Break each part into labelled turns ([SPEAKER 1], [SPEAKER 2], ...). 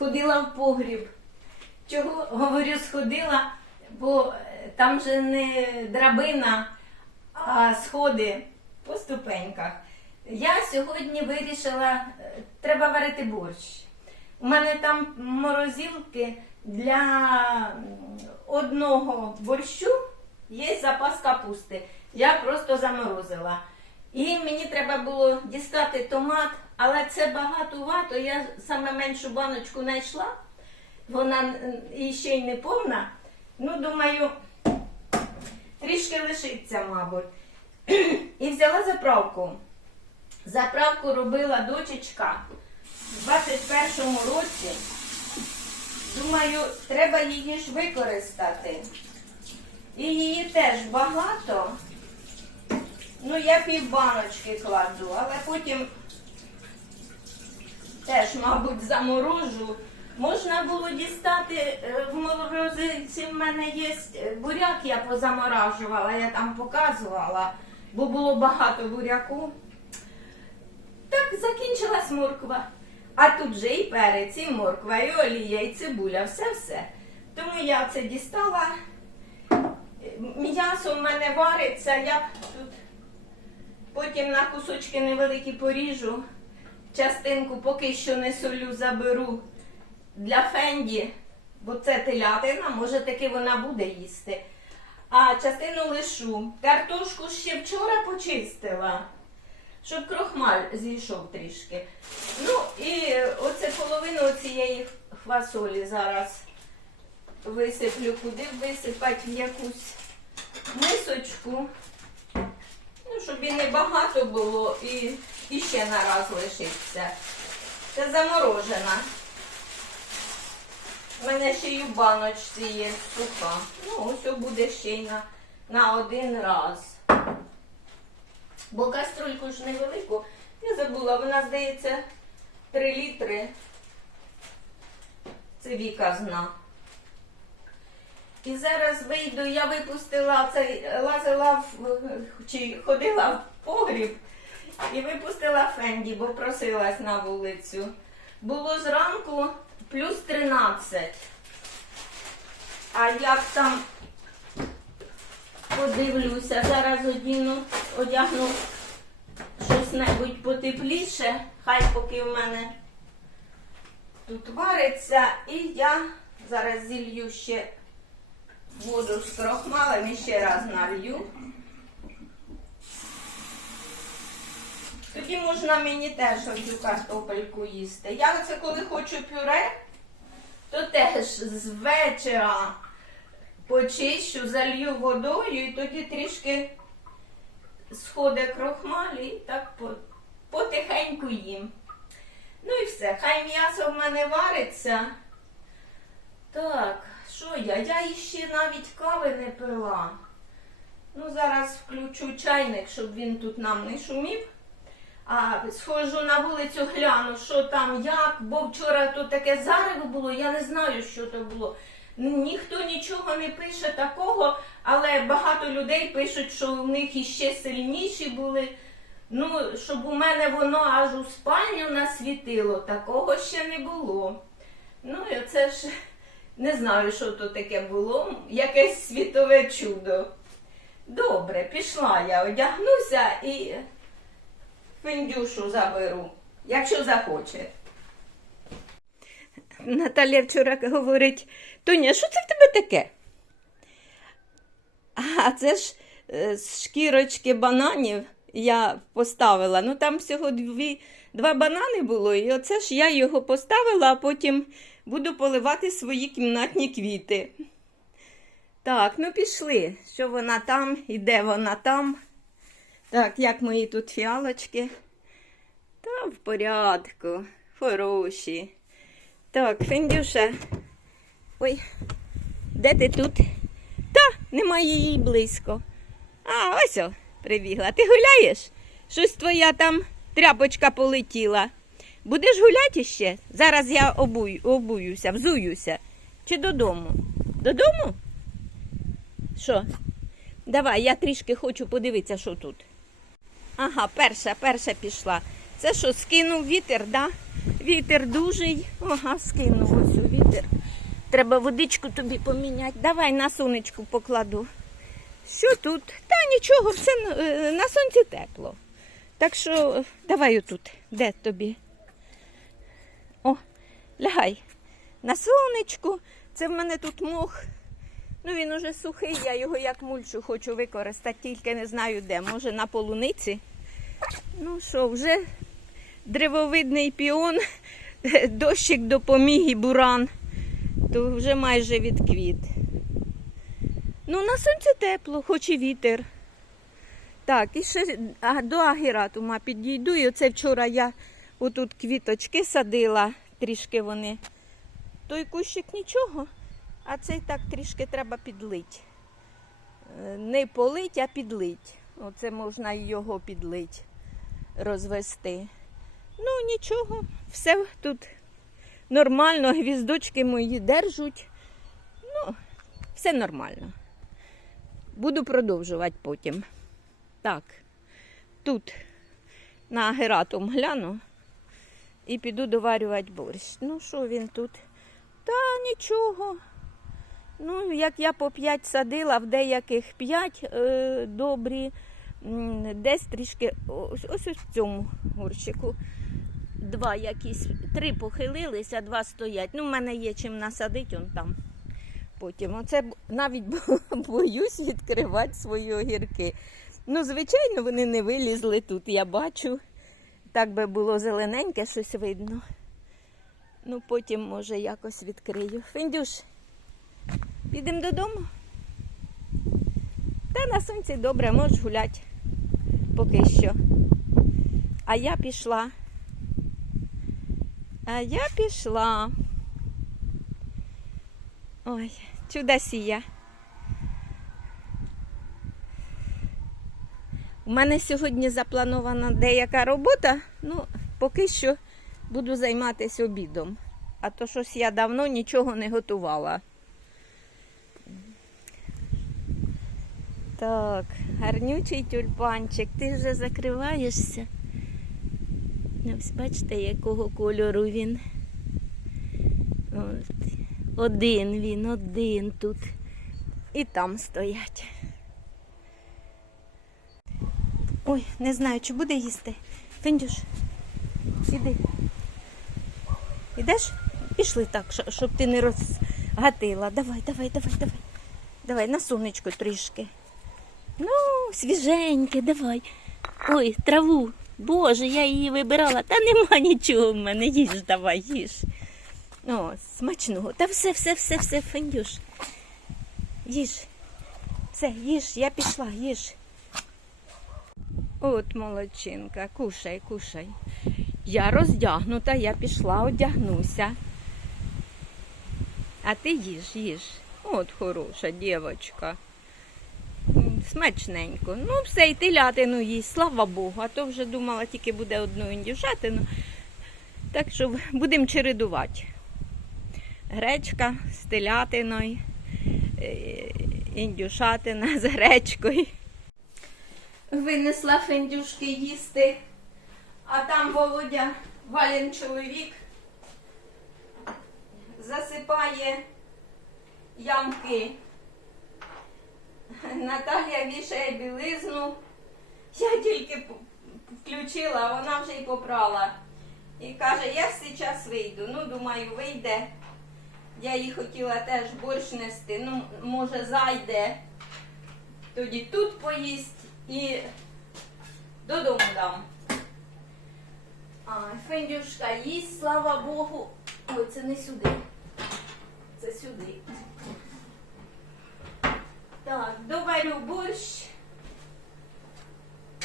[SPEAKER 1] сходила в погріб. Чого говорю, сходила, бо е, там же не драбина, а сходи по ступеньках. Я сьогодні вирішила, е, треба варити борщ. У мене там морозилки для одного борщу є запас капусти. Я просто заморозила. І мені треба було дістати томат, але це багатувато. Я саме меншу баночку знайшла. Вона ще й не повна. Ну, думаю, трішки лишиться, мабуть. І взяла заправку. Заправку робила дочечка в 21-му році. Думаю, треба її ж використати. І її теж багато. Ну, я пів баночки кладу, але потім теж, мабуть, заморожу. Можна було дістати е, в морозильці. В мене є е, буряк, я позаморажувала, я там показувала, бо було багато буряку. Так закінчилась морква. А тут же і перець, і морква, і олія, і цибуля, все-все. Тому я це дістала. М'ясо в мене вариться, я тут потім на кусочки невеликі поріжу. Частинку поки що не солю, заберу для Фенді, бо це телятина, може таки вона буде їсти. А частину лишу. Картошку ще вчора почистила, щоб крохмаль зійшов трішки. Ну і оце половину цієї фасолі зараз висиплю, куди висипати в якусь мисочку. Ну, щоб і не багато було, і, і ще на раз лишиться. Це заморожена. У мене ще й у баночці є суха. Ну, ось буде ще й на, на один раз. Бо каструльку ж невелику. Я забула, вона, здається, 3 літри. Це Віка зна. І зараз вийду, я випустила цей, лазила в чи ходила в погріб і випустила Фенді, бо просилась на вулицю. Було зранку плюс 13. А як там подивлюся, зараз одіну, одягну щось небудь потепліше, хай поки в мене тут вариться, і я зараз зілью ще воду з крохмалем і ще раз налью. Тоді можна мені теж оцю картопельку їсти. Я оце коли хочу пюре, то теж з вечора почищу, залью водою і тоді трішки сходить крохмаль і так потихеньку їм. Ну і все, хай м'ясо в мене вариться. Так, що я? Я іще навіть кави не пила. Ну, зараз включу чайник, щоб він тут нам не шумів. А схожу на вулицю, гляну, що там, як, бо вчора тут таке зарево було, я не знаю, що то було. Ніхто нічого не пише такого, але багато людей пишуть, що в них іще сильніші були. Ну, щоб у мене воно аж у спальню насвітило, такого ще не було. Ну, і оце ж не знаю, що то таке було. Якесь світове чудо. Добре, пішла я, одягнуся і фіндюшу заберу, якщо захоче. Наталя вчора говорить, Тоня, що це в тебе таке? А це ж е, з шкірочки бананів я поставила. Ну там всього дві, два банани було, і оце ж я його поставила, а потім буду поливати свої кімнатні квіти. Так, ну пішли. Що вона там і де вона там? Так, як мої тут фіалочки? Та в порядку, хороші. Так, Фендюша. Ой, де ти тут? Та, немає її близько. А, ось о, прибігла. Ти гуляєш? Щось твоя там тряпочка полетіла. Будеш гуляти ще? Зараз я обую, обуюся, взуюся. Чи додому? Додому? Що? Давай, я трішки хочу подивитися, що тут. Ага, перша, перша пішла. Це що, скинув вітер, да? Вітер дужий. Ага, скинув ось у вітер. Треба водичку тобі поміняти. Давай на сонечку покладу. Що тут? Та нічого, все на- е, сонці тепло. Так що давай отут. Де тобі? О, лягай. На сонечку. Це в мене тут мох. Ну він уже сухий, я його як мульчу хочу використати, тільки не знаю де. Може на полуниці. Ну що, вже древовидний піон, дощик допоміг і буран, то вже майже відквіт. Ну, на сонці тепло, хоч і вітер. Так, і ще до агератума підійду. І оце вчора я отут квіточки садила, трішки вони. Той кущик нічого, а цей так трішки треба підлить. Е, Не полить, а підлить. Оце можна його підлить, розвести. Ну, нічого, все тут нормально, гвіздочки мої держуть. Ну, все нормально. Буду продовжувати потім. Так, тут на агератум гляну і піду доварювати борщ. Ну, що він тут? Та нічого. Ну, як я по 5 садила, в деяких 5 е, добрі, десь трішки, ось, ось в цьому горщику. Два якісь, три похилилися, два стоять. Ну, в мене є чим насадити он там. Потім. Оце навіть боюсь відкривати свої огірки. Ну, звичайно, вони не вилізли тут, я бачу. Так би було зелененьке, щось видно. Ну, потім, може, якось відкрию. Фіндюш, підемо додому. Та на сонці добре, можеш гуляти поки що. А я пішла. А я пішла. Ой, чудосія. У мене сьогодні запланована деяка робота, ну, поки що буду займатися обідом. А то щось я давно нічого не готувала. Так, гарнючий тюльпанчик, ти вже закриваєшся. Ось бачите, якого кольору він. От. Один він, один тут. І там стоять. Ой, не знаю, чи буде їсти. Фендюш, іди. Ідеш? Пішли так, щоб ти не розгатила. Давай, давай, давай, давай. Давай, на сонечко трішки. Ну, свіженьке, давай. Ой, траву. Боже, я її вибирала. Та нема нічого в мене. Їж, давай, їж. О, смачного. Та все, все, все, все, Фендюш. Їж. Все, їж, я пішла, їж. От молодчинка, кушай, кушай. Я роздягнута, я пішла, одягнуся. А ти їж, їж. От хороша дівчинка. Смачненько. Ну, все, і телятину їсть, слава Богу. А то вже думала, тільки буде одну індюшатину. Так що будемо чередувати. Гречка з телятиною, е, індюшатина з гречкою. Винесла фендюшки їсти, а там Володя Валін чоловік засипає ямки. Наталія вішає білизну. Я тільки включила, а вона вже й попрала. І каже, я зараз вийду. Ну, думаю, вийде. Я їй хотіла теж борщ нести. Ну, може, зайде. Тоді тут поїсть і додому дам. А, Фендюшка їсть, слава Богу. Ой, це не сюди. Це сюди. Так, доварю борщ.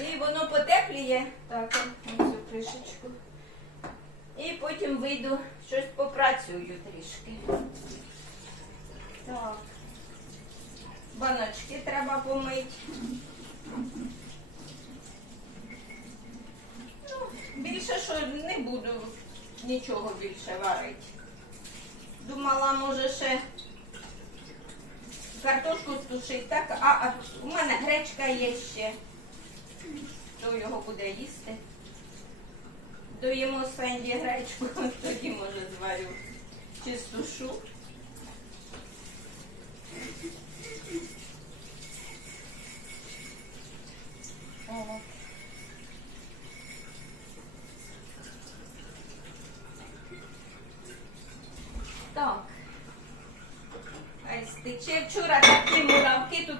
[SPEAKER 1] І воно потепліє. Так, цю кришечку. І потім вийду, щось попрацюю трішки. Так. Баночки треба помити. Ну, більше що не буду нічого більше варити. Думала, може ще картошку стушить, так, а, а у мене гречка є ще. Хто його буде їсти? доїмо Сенді гречку, тоді може зварю. Чи сушу. О. Так. Ай, стече. Вчора такі муравки тут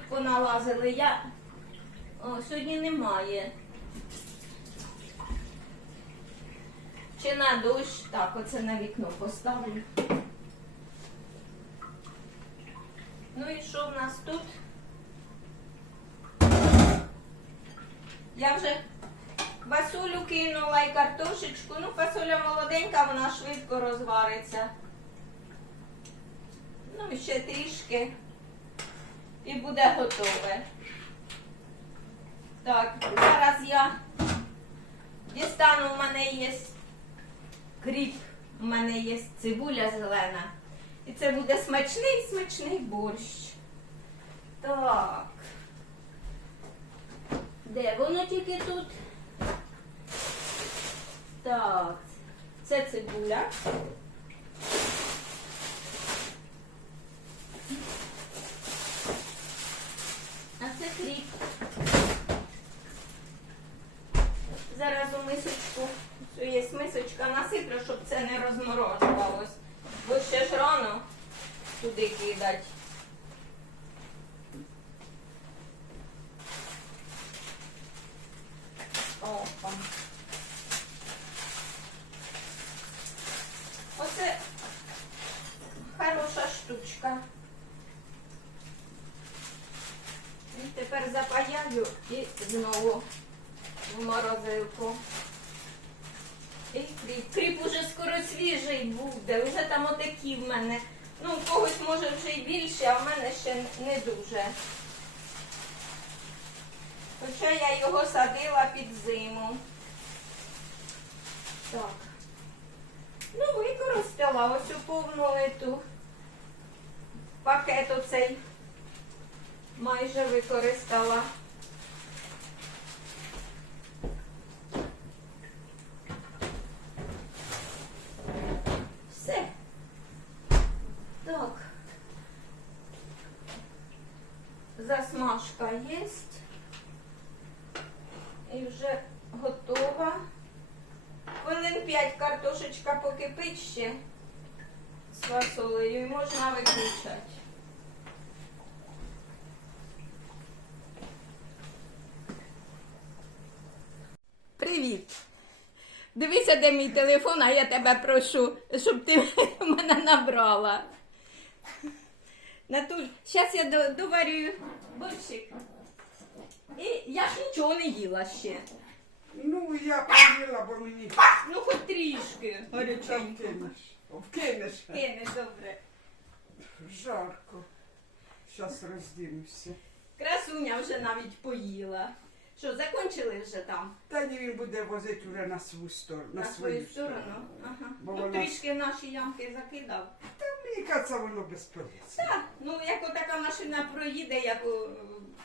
[SPEAKER 1] поналазили. Я... О, сьогодні немає. Чи на дощ? Так, оце на вікно поставлю. Ну і що в нас тут? Я вже басулю кинула і картошечку. Ну, фасоля молоденька, вона швидко розвариться. Ну, ще трішки. І буде готове. Так, зараз я дістану, у мене є кріп, у мене є цибуля зелена. І це буде смачний смачний борщ. Так. Де воно тільки тут? Так. Це цибуля. А це кріп. Зараз у мисочку, цю є мисочка насиплю, щоб це не розморожувалось. Бо ще ж рано туди кидать. Опа. Оце хороша штучка. І тепер запаяю і знову в морозилку. Кріп. Уже скоро свіжий буде. Вже там отакі в мене. Ну, у когось може вже й більше, а в мене ще не дуже. Хоча я його садила під зиму. Так. Ну, використала у повну ету пакет оцей. Майже використала. Все. Так. Засмажка є. І вже готова. Хвилин 5 картошечка покипить ще з фасолею і можна виключати. Привіт! Дивися, де мій телефон, а я тебе прошу, щоб ти мене набрала. Натуль, зараз я до- доварю борщик. І я ж нічого не їла ще.
[SPEAKER 2] Ну, я поїла, бо мені
[SPEAKER 1] Ну, хоч трішки.
[SPEAKER 2] там
[SPEAKER 1] Горяченько.
[SPEAKER 2] кинеш. Вкинеш.
[SPEAKER 1] Кине, добре.
[SPEAKER 2] Жарко. Зараз роздінуся.
[SPEAKER 1] Красуня вже навіть поїла. Що, закончили вже там?
[SPEAKER 2] Та ні, він буде возити вже на свою сторону.
[SPEAKER 1] На, свою сторону? Ага.
[SPEAKER 2] Бо
[SPEAKER 1] ну,
[SPEAKER 2] вона-
[SPEAKER 1] трішки наші ямки закидав.
[SPEAKER 2] Та мені кажеться, воно безполезне.
[SPEAKER 1] Так, ну як отака машина проїде, як о,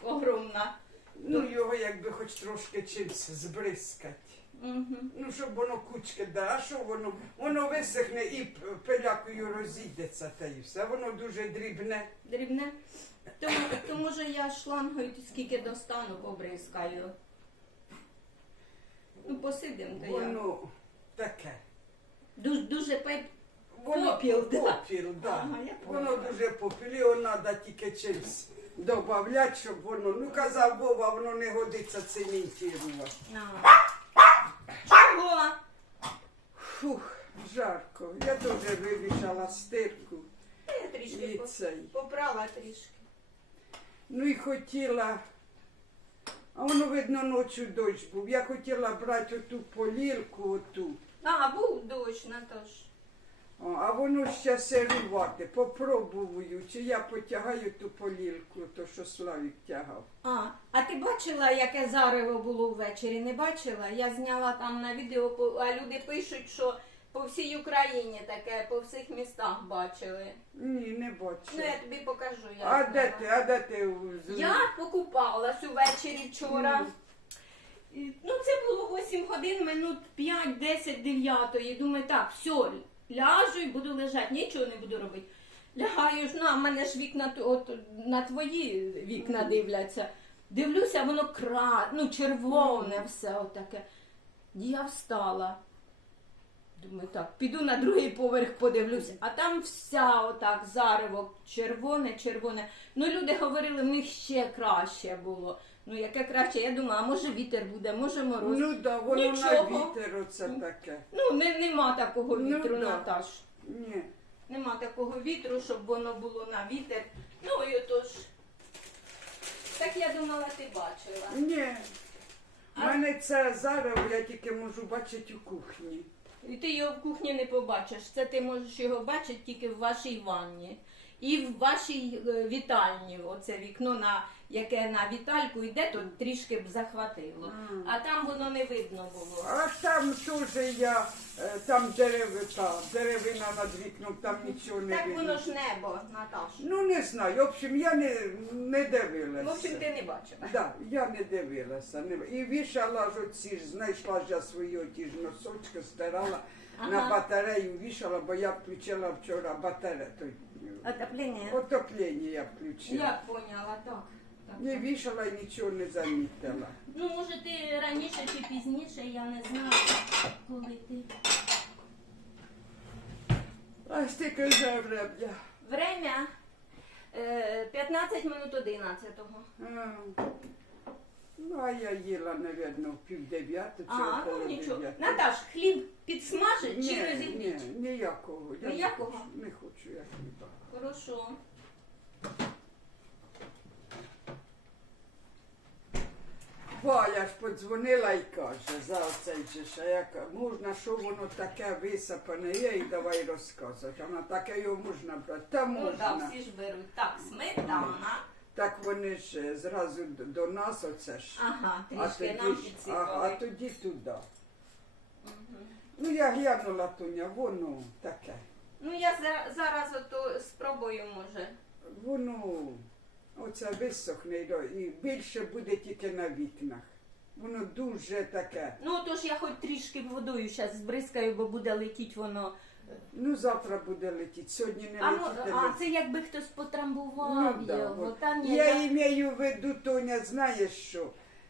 [SPEAKER 1] огромна.
[SPEAKER 2] Ну, його якби хоч трошки чимось збризкати.
[SPEAKER 1] Угу.
[SPEAKER 2] Ну, щоб воно кучки да, а що воно? Воно висохне і п- пилякою розійдеться та і все. Воно дуже дрібне.
[SPEAKER 1] Дрібне. То, то може я шлангою скільки достану, побризкаю. Ну, посидимо, то я.
[SPEAKER 2] Воно таке.
[SPEAKER 1] Дуже, дуже пеп...
[SPEAKER 2] Воно
[SPEAKER 1] Попіл, да.
[SPEAKER 2] попіл, да.
[SPEAKER 1] Ага, я
[SPEAKER 2] воно дуже попіл, його треба тільки чимось додати, щоб воно. Ну казав Вова, воно не годиться цементувати.
[SPEAKER 1] А. Чого?
[SPEAKER 2] Фух, жарко. Я теж вивішала стирку
[SPEAKER 1] Я трішки
[SPEAKER 2] і
[SPEAKER 1] по-
[SPEAKER 2] цей.
[SPEAKER 1] поправила трішки.
[SPEAKER 2] Ну і хотіла. А воно, видно, ночі дощ був. Я хотіла брати оту полірку, оту.
[SPEAKER 1] А, був дощ, Наташ.
[SPEAKER 2] О, а воно ще сирувати. Попробую, чи я потягаю ту полірку, то що Славік тягав.
[SPEAKER 1] А, а ти бачила, яке зарево було ввечері? Не бачила? Я зняла там на відео, а люди пишуть, що по всій Україні таке, по всіх містах бачили.
[SPEAKER 2] Ні, не бачу.
[SPEAKER 1] Ну, я тобі покажу. Я
[SPEAKER 2] А де ти, а де ти? з-
[SPEAKER 1] Я покупалась увечері вчора. І, Ну, це було 8 годин, минут 5, 10, 9. Думаю, так, все, ляжу і буду лежати, нічого не буду робити. Лягаю ж, ну, а в мене ж вікна т- от, на твої вікна дивляться. Дивлюся, воно кра, ну, червоне все отаке. Я встала. Думаю, так, піду на другий поверх подивлюся, а там вся отак зарево червоне, червоне. Ну, люди говорили, в них ще краще було. Ну, яке краще, я думаю, а може вітер буде, може мороз.
[SPEAKER 2] Ну да, воно на
[SPEAKER 1] Нічого.
[SPEAKER 2] вітер оце таке.
[SPEAKER 1] Ну, не, нема такого
[SPEAKER 2] Ну,
[SPEAKER 1] вітру,
[SPEAKER 2] да.
[SPEAKER 1] Наташ.
[SPEAKER 2] Ні.
[SPEAKER 1] Нема такого вітру, щоб воно було на вітер. Ну і отож. Так я думала, ти бачила.
[SPEAKER 2] Ні. У мене це зарево я тільки можу бачити у кухні.
[SPEAKER 1] І ти його в кухні не побачиш. Це ти можеш його бачити тільки в вашій ванні. І в вашій е, вітальні. Оце вікно, на яке на вітальку йде, то трішки б захватило. А там воно не видно було.
[SPEAKER 2] А там теж я, е, там дерева, та, деревина над вікном, там нічого не
[SPEAKER 1] Так
[SPEAKER 2] видно.
[SPEAKER 1] воно ж небо, Наташ.
[SPEAKER 2] Ну не знаю. В общем, я не, не дивилася.
[SPEAKER 1] В общем, ти не бачила.
[SPEAKER 2] Да, я не дивилася. Не... І вішала ж оці ж, знайшла ж я свої оті ж носочки, стирала на батарею, вішала, бо я включила вчора батарею. Той,
[SPEAKER 1] Отоплення.
[SPEAKER 2] отоплення я включила.
[SPEAKER 1] Я поняла, так. так.
[SPEAKER 2] Не вішала і нічого не замітила.
[SPEAKER 1] Ну, може, ти раніше чи пізніше, я не знаю, коли ти.
[SPEAKER 2] А стільки вже врем'я.
[SPEAKER 1] Время е, 15 минут 11-го.
[SPEAKER 2] А, Ну, я їла, напевно, в пів дев'яту чи
[SPEAKER 1] А,
[SPEAKER 2] около
[SPEAKER 1] ну нічого.
[SPEAKER 2] дев'яти.
[SPEAKER 1] Наташ, хліб підсмажить чи
[SPEAKER 2] Ні, ні, ніякого. Я не
[SPEAKER 1] Ніякого?
[SPEAKER 2] хочу, Не хочу я хліба.
[SPEAKER 1] Хорошо.
[SPEAKER 2] Валя ж подзвонила і каже за оцей же а як можна, що воно таке висипане є, і давай розказувати. Вона таке його можна брати. Та
[SPEAKER 1] Ну так, всі ж беруть. Так, сметана.
[SPEAKER 2] Так вони ж е, зразу до нас оце ж.
[SPEAKER 1] Ага,
[SPEAKER 2] А
[SPEAKER 1] трішки
[SPEAKER 2] тоді,
[SPEAKER 1] нам
[SPEAKER 2] ж- ага, а тоді туди.
[SPEAKER 1] Мгм.
[SPEAKER 2] Ну я глянула Тоня, воно таке.
[SPEAKER 1] Ну, я за- зараз ото спробую, може.
[SPEAKER 2] Воно оце висохне і до- і більше буде тільки на вікнах. Воно дуже таке.
[SPEAKER 1] Ну, то ж я хоч трішки водою зараз збризкаю, бо буде летіть воно.
[SPEAKER 2] Ну завтра буде летіти. Сьогодні не
[SPEAKER 1] А,
[SPEAKER 2] летіти.
[SPEAKER 1] а це якби хтось потрамбував
[SPEAKER 2] Ну, да,
[SPEAKER 1] його.
[SPEAKER 2] от.
[SPEAKER 1] Та ні,
[SPEAKER 2] Я імею в виду, Тоня, знаєш що?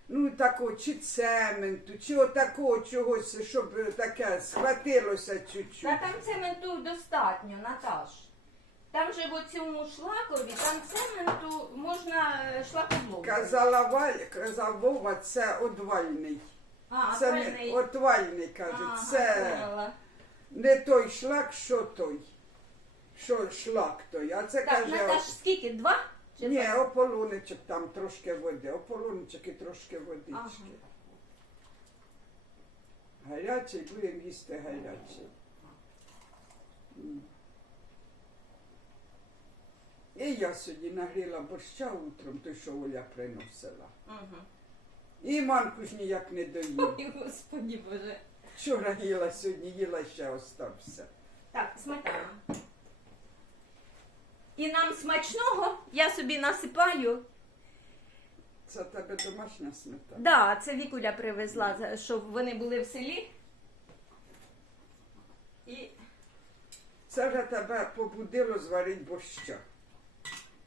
[SPEAKER 2] Ну, такого, чи цементу, чи отакого чогось, щоб таке схватилося чуть-чуть.
[SPEAKER 1] Та там цементу достатньо, Наташ. Там же в цьому шлакові, там цементу можна е, шлакоблок.
[SPEAKER 2] Казала Валь, казав Вова, це одвальний.
[SPEAKER 1] А,
[SPEAKER 2] це не отвальний, каже. Це
[SPEAKER 1] поняла.
[SPEAKER 2] Не той шлак, що той. Що шлак той. А це
[SPEAKER 1] Так,
[SPEAKER 2] каже.
[SPEAKER 1] Наташ, скільки? Два? Чи
[SPEAKER 2] Ні,
[SPEAKER 1] два?
[SPEAKER 2] ополоничок там трошки води, ополоничок і трошки водички.
[SPEAKER 1] Ага.
[SPEAKER 2] Гарячий, будемо їсти гарячий. М. І я сьогодні нагріла борща утром, той, що Оля приносила.
[SPEAKER 1] Мгм.
[SPEAKER 2] І манку ж ніяк не доїв.
[SPEAKER 1] Ой, господі боже.
[SPEAKER 2] Вчора їла, сьогодні їла ще остався.
[SPEAKER 1] Так, сметана. І нам смачного я собі насипаю.
[SPEAKER 2] Це тебе домашня сметана.
[SPEAKER 1] Да, це Вікуля привезла, щоб вони були в селі. І
[SPEAKER 2] Це вже тебе побудило зварити борща.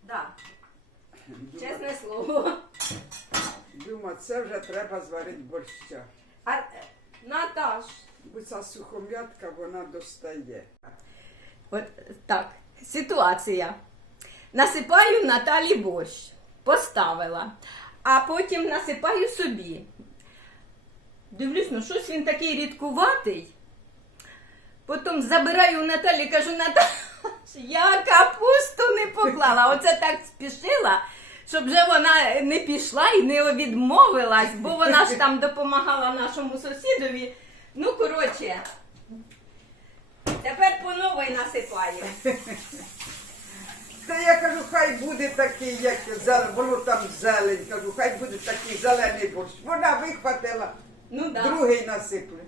[SPEAKER 1] да,
[SPEAKER 2] Дума,
[SPEAKER 1] чесне слово.
[SPEAKER 2] дума, це вже треба зварити борща.
[SPEAKER 1] А е, Наташ,
[SPEAKER 2] Бо ця сухом'ятка вона достає.
[SPEAKER 1] от так, ситуація. Насипаю Наталі борщ, поставила, а потім насипаю собі. Дивлюсь, ну щось він такий рідкуватий. Потім забираю у Наталі, кажу, Наташ, я капусту не поклала. Оце так спішила, щоб вже вона не пішла і не відмовилась, бо вона ж там допомагала нашому сусідові. Ну, коротше, тепер по новій насипаю.
[SPEAKER 2] Та я кажу, хай буде такий, як зелень, воно там зелень, кажу, хай буде такий зелений борщ. Вона вихватила,
[SPEAKER 1] Ну да.
[SPEAKER 2] другий насипле.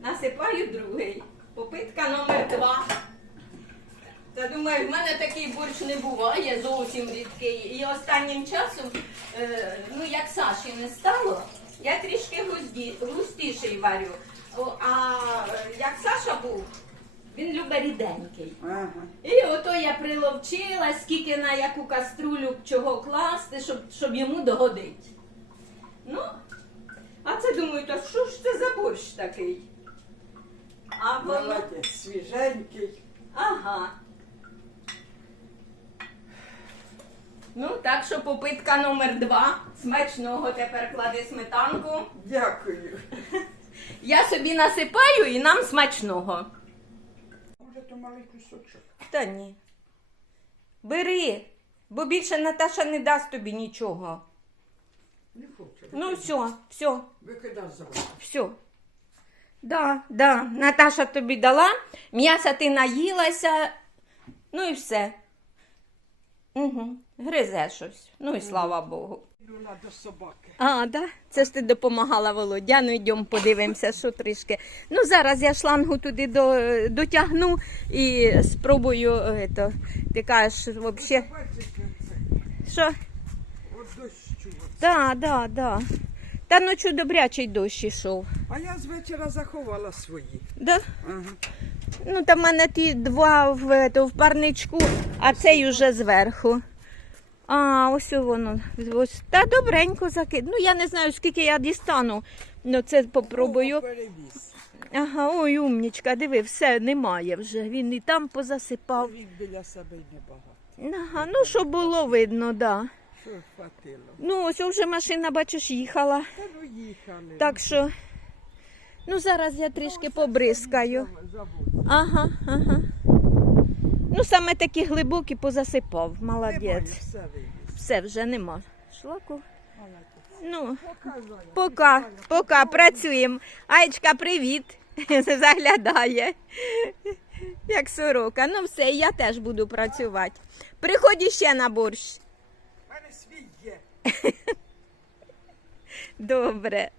[SPEAKER 1] Насипаю другий. Попитка номер два. Та думаю, в мене такий борщ не буває зовсім рідкий. І останнім часом, е, ну як Саші не стало, Я трішки густі, густіший варю. О, а е, як Саша був, він любить ріденький.
[SPEAKER 2] Ага.
[SPEAKER 1] І ото я приловчила, скільки на яку каструлю чого класти, щоб, щоб йому догодить. Ну, а це думаю, то що ж це за борщ такий? А воно.
[SPEAKER 2] Молодець, свіженький.
[SPEAKER 1] Ага. Ну, так що попитка номер два. Смачного тепер клади сметанку.
[SPEAKER 2] Дякую.
[SPEAKER 1] Я собі насипаю і нам смачного.
[SPEAKER 2] Може, то малий кусочок.
[SPEAKER 1] Та ні. Бери, бо більше Наташа не дасть тобі нічого.
[SPEAKER 2] Не хочу.
[SPEAKER 1] Ну, все, все,
[SPEAKER 2] Викидай завтра.
[SPEAKER 1] все. Да, да, Наташа тобі дала, м'яса ти наїлася, ну і все. Угу. Гризе щось. Ну і слава Богу.
[SPEAKER 2] Люла до собаки.
[SPEAKER 1] А, да? Це ж ти допомагала Володя. Ну йдемо подивимося, що трішки. Ну зараз я шлангу туди до, дотягну і спробую. Ето, ти кажеш, взагалі. Що?
[SPEAKER 2] от Так,
[SPEAKER 1] Да, да, да. Та ночу добрячий дощ ішов.
[SPEAKER 2] А я з вечора заховала свої.
[SPEAKER 1] Да?
[SPEAKER 2] Ага.
[SPEAKER 1] Ну, там в мене ті два в, ето, в парничку, а цей уже зверху. А, ось воно. Ось. Та добренько закид. Ну, я не знаю, скільки я дістану. Ну, це попробую. Ага, ой, умнічка, диви, все, немає вже. Він і там позасипав.
[SPEAKER 2] Він біля себе й небагато.
[SPEAKER 1] Ага, ну, що було видно, да.
[SPEAKER 2] Що хватило?
[SPEAKER 1] Ну, ось вже машина, бачиш, їхала.
[SPEAKER 2] Та ну їхали.
[SPEAKER 1] Так що, ну, зараз я трішки побризкаю. Ага, ага. Ну, саме такі глибокі позасипав.
[SPEAKER 2] Немає,
[SPEAKER 1] Молодець.
[SPEAKER 2] все.
[SPEAKER 1] Все вже нема. Шлаку. Ну, пока, пока, працюємо. Аєчка, привіт. Заглядає. Як сорока. Ну все, я теж буду працювати. Приходь ще на борщ.
[SPEAKER 2] У мене свій є.
[SPEAKER 1] Добре.